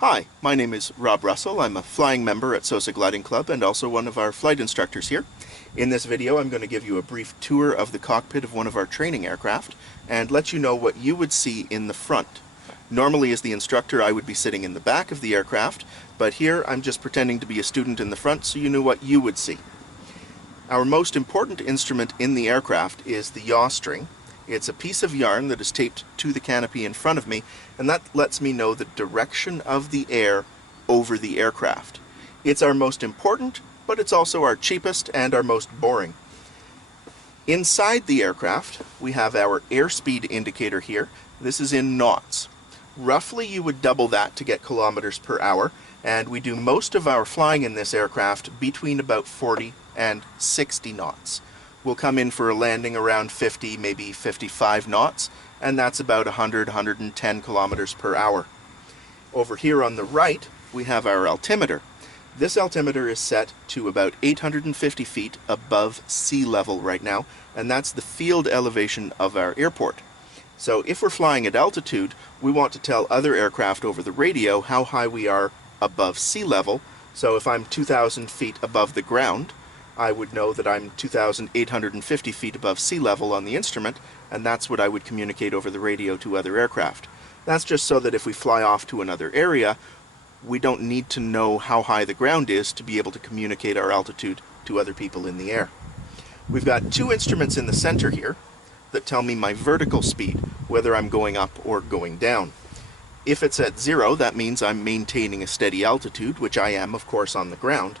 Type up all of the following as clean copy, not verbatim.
Hi, my name is Rob Russel. I'm a flying member at SOSA Gliding Club and also one of our flight instructors here. In this video I'm going to give you a brief tour of the cockpit of one of our training aircraft and let you know what you would see in the front. Normally as the instructor I would be sitting in the back of the aircraft, but here I'm just pretending to be a student in the front so you know what you would see. Our most important instrument in the aircraft is the yaw string. It's a piece of yarn that is taped to the canopy in front of me, and that lets me know the direction of the air over the aircraft. It's our most important, but it's also our cheapest and our most boring. Inside the aircraft, we have our airspeed indicator here. This is in knots. Roughly you would double that to get kilometers per hour, and we do most of our flying in this aircraft between about 40 and 60 knots. We'll come in for a landing around 50, maybe 55 knots, and that's about 100-110 kilometers per hour. Over here on the right, we have our altimeter. This altimeter is set to about 850 feet above sea level right now, and that's the field elevation of our airport. So if we're flying at altitude, we want to tell other aircraft over the radio how high we are above sea level. So if I'm 2,000 feet above the ground, I would know that I'm 2,850 feet above sea level on the instrument, and that's what I would communicate over the radio to other aircraft. That's just so that if we fly off to another area, we don't need to know how high the ground is to be able to communicate our altitude to other people in the air. We've got two instruments in the center here that tell me my vertical speed, whether I'm going up or going down. If it's at 0, that means I'm maintaining a steady altitude, which I am, of course, on the ground.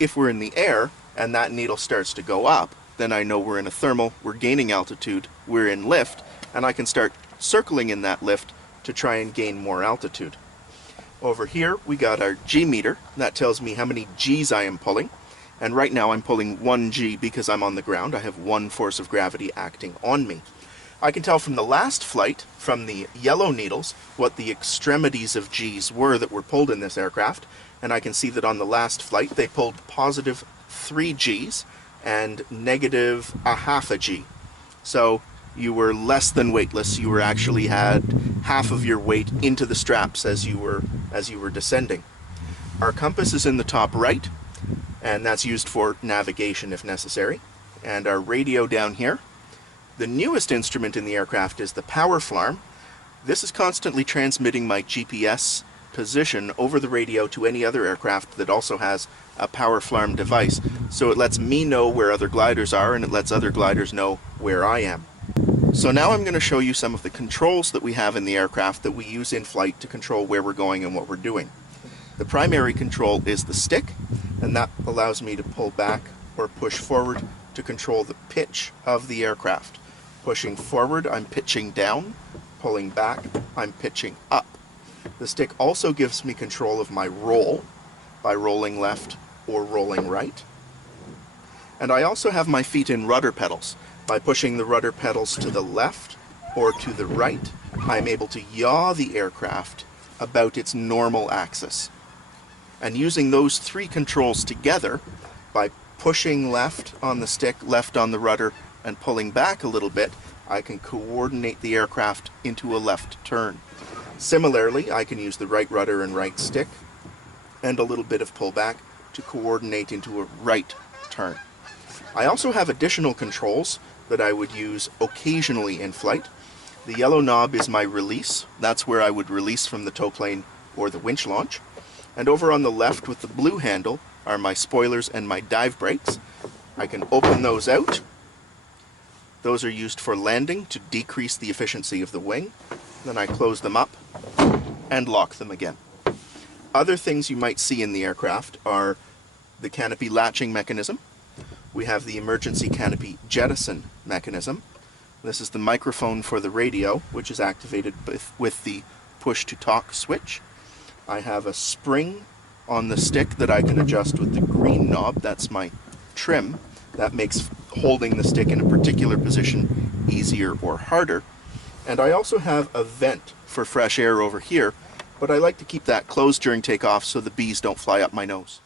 If we're in the air, and that needle starts to go up, then I know we're in a thermal, we're gaining altitude, we're in lift, and I can start circling in that lift to try and gain more altitude. Over here we got our G meter. That tells me how many G's I am pulling, and right now I'm pulling 1 G because I'm on the ground. I have one force of gravity acting on me. I can tell from the last flight, from the yellow needles, what the extremities of G's were that were pulled in this aircraft, and I can see that on the last flight they pulled positive 3 G's and negative a half a G. So you were less than weightless. You were actually had half of your weight into the straps as you were descending. Our compass is in the top right, and that's used for navigation if necessary. And our radio down here. The newest instrument in the aircraft is the power flarm. This is constantly transmitting my GPS position over the radio to any other aircraft that also has a power flarm device. So it lets me know where other gliders are, and it lets other gliders know where I am. So now I'm going to show you some of the controls that we have in the aircraft that we use in flight to control where we're going and what we're doing. The primary control is the stick, and that allows me to pull back or push forward to control the pitch of the aircraft. Pushing forward, I'm pitching down. Pulling back, I'm pitching up. The stick also gives me control of my roll by rolling left or rolling right. And I also have my feet in rudder pedals. By pushing the rudder pedals to the left or to the right, I'm able to yaw the aircraft about its normal axis. And using those three controls together, by pushing left on the stick, left on the rudder, and pulling back a little bit, I can coordinate the aircraft into a left turn. Similarly, I can use the right rudder and right stick and a little bit of pullback to coordinate into a right turn. I also have additional controls that I would use occasionally in flight. The yellow knob is my release. That's where I would release from the tow plane or the winch launch. And over on the left with the blue handle are my spoilers and my dive brakes. I can open those out. Those are used for landing to decrease the efficiency of the wing. Then I close them up and lock them again. Other things you might see in the aircraft are the canopy latching mechanism. We have the emergency canopy jettison mechanism. This is the microphone for the radio, which is activated with the push to talk switch. I have a spring on the stick that I can adjust with the green knob. That's my trim. That makes holding the stick in a particular position easier or harder. And I also have a vent for fresh air over here, but I like to keep that closed during takeoff so the bees don't fly up my nose.